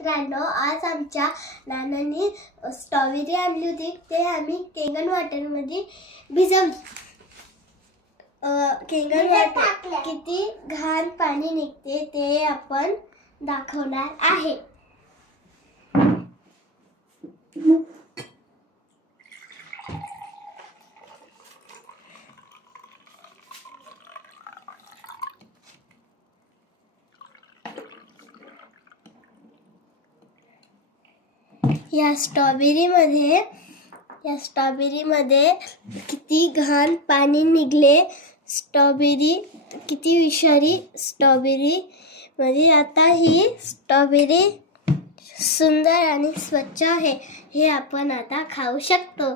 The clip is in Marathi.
मित्रांनो, आज आमच्या नानांनी स्ट्रॉबेरी आणली होती. ते आम्ही केंगन वॉटरमध्ये भिजवली. केंगन वॉटर किती घाण पाणी निघते ते आपण दाखवणार आहे. या स्ट्रॉबेरीमध्ये किती घाण पाणी निघले. स्ट्रॉबेरी किती विषारी स्ट्रॉबेरी मध्ये. आता ही स्ट्रॉबेरी सुंदर आणि स्वच्छ आहे. हे आपण आता खाऊ शकतो.